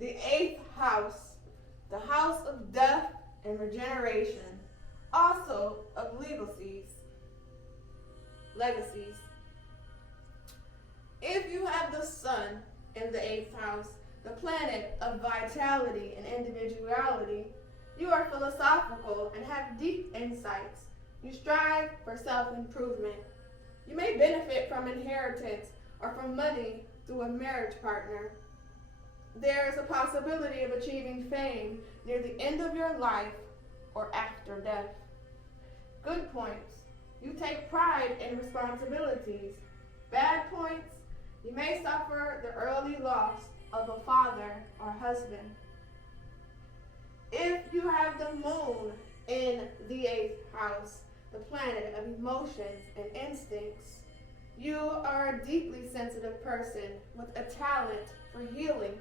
The eighth house, the house of death and regeneration, also of legacies. If you have the sun in the eighth house, the planet of vitality and individuality, you are philosophical and have deep insights. You strive for self-improvement. You may benefit from inheritance or from money through a marriage partner. There is a possibility of achieving fame near the end of your life or after death. Good points. You take pride in responsibilities. Bad points. You may suffer the early loss of a father or husband. If you have the moon in the eighth house, the planet of emotions and instincts, you are a deeply sensitive person with a talent for healing.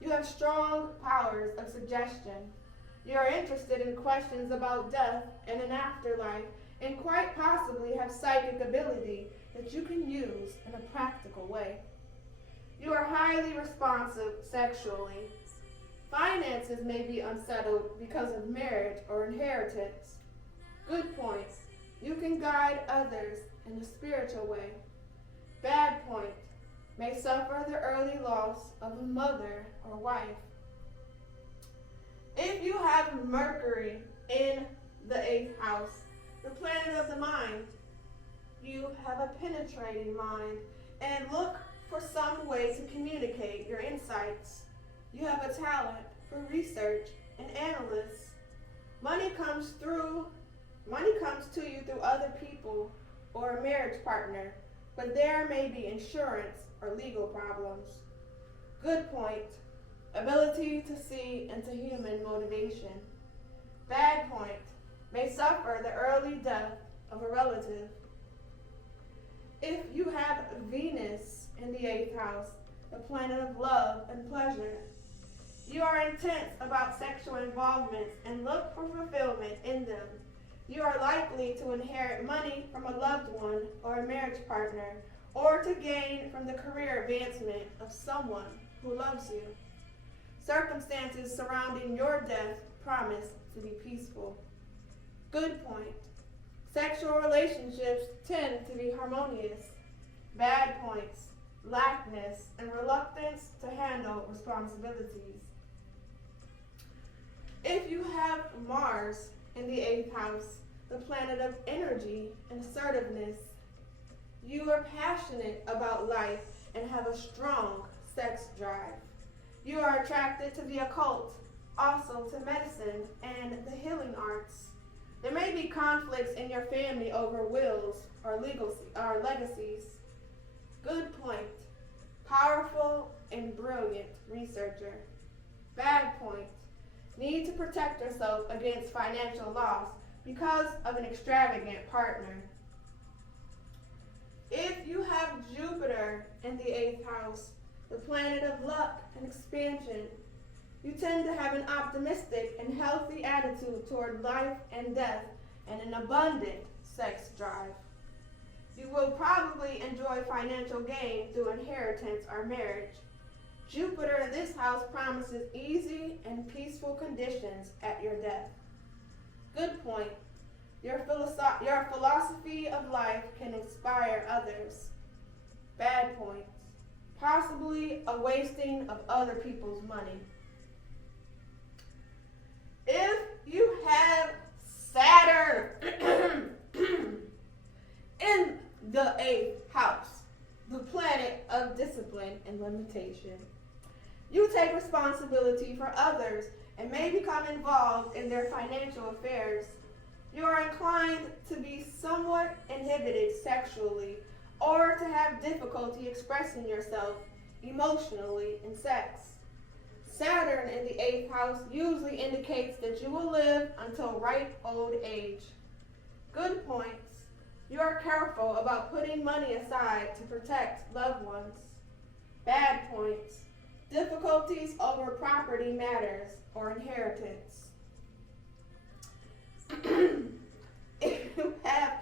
You have strong powers of suggestion. You are interested in questions about death and an afterlife, and quite possibly have psychic ability that you can use in a practical way. You are highly responsive sexually. Finances may be unsettled because of marriage or inheritance. Good points. You can guide others in a spiritual way. Bad point. May suffer the early loss of a mother or wife. If you have Mercury in the eighth house, the planet of the mind, you have a penetrating mind and look for some way to communicate your insights. You have a talent for research and analysis. Money comes to you through other people or a marriage partner, but there may be insurance or legal problems. Good point. Ability to see into human motivation. Bad point. May suffer the early death of a relative. If you have Venus in the eighth house, the planet of love and pleasure, you are intense about sexual involvements and look for fulfillment in them. You are likely to inherit money from a loved one or a marriage partner, or to gain from the career advancement of someone who loves you. Circumstances surrounding your death promise to be peaceful. Good point. Sexual relationships tend to be harmonious. Bad points. Lackness and reluctance to handle responsibilities. If you have Mars in the eighth house, the planet of energy and assertiveness, you are passionate about life and have a strong sex drive. You are attracted to the occult, also to medicine and the healing arts. There may be conflicts in your family over wills or legacies. Good point. Powerful and brilliant researcher. Bad point. Need to protect yourself against financial loss because of an extravagant partner. If you have Jupiter in the eighth house, the planet of luck and expansion, you tend to have an optimistic and healthy attitude toward life and death and an abundant sex drive. You will probably enjoy financial gain through inheritance or marriage. Jupiter in this house promises easy and peaceful conditions at your death. Good point. Your philosophy of life can inspire others. Bad points. Possibly a wasting of other people's money. If you have Saturn in the eighth house, the planet of discipline and limitation, you take responsibility for others and may become involved in their financial affairs. You are inclined to be somewhat inhibited sexually or to have difficulty expressing yourself emotionally in sex. Saturn in the eighth house usually indicates that you will live until ripe old age. Good points. You are careful about putting money aside to protect loved ones. Bad points. Difficulties over property matters or inheritance. If you have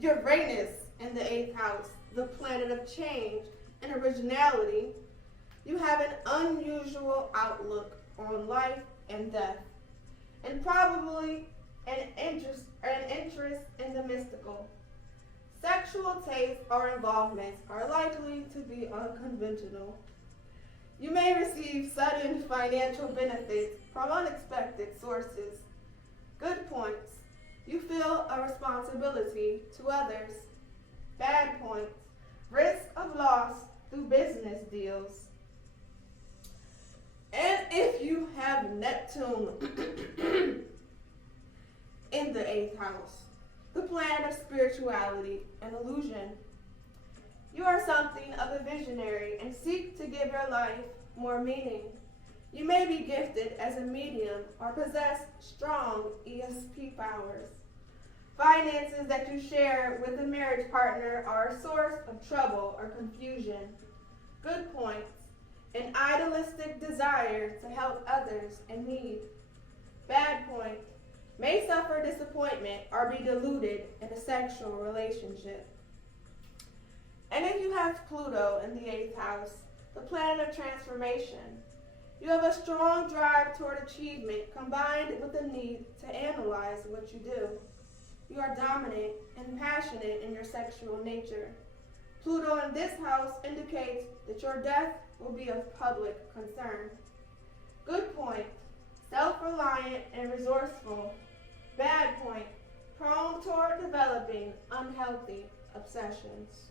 Uranus in the eighth house, the planet of change and originality, you have an unusual outlook on life and death, and probably an interest in the mystical. Sexual tastes or involvements are likely to be unconventional. You may receive sudden financial benefits from unexpected sources. Good points. You feel a responsibility to others. Bad points. Risk of loss through business deals. And if you have Neptune in the 8th house, the planet of spirituality and illusion, you are something of a visionary and seek to give your life more meaning. You may be gifted as a medium or possess strong ESP powers. Finances that you share with a marriage partner are a source of trouble or confusion. Good points. An idealistic desire to help others in need. Bad point. May suffer disappointment or be deluded in a sexual relationship. And if you have Pluto in the 8th house, the planet of transformation, you have a strong drive toward achievement combined with a need to analyze what you do. You are dominant and passionate in your sexual nature. Pluto in this house indicates that your death will be of public concern. Good point. Self-reliant and resourceful. Bad point. Prone toward developing unhealthy obsessions.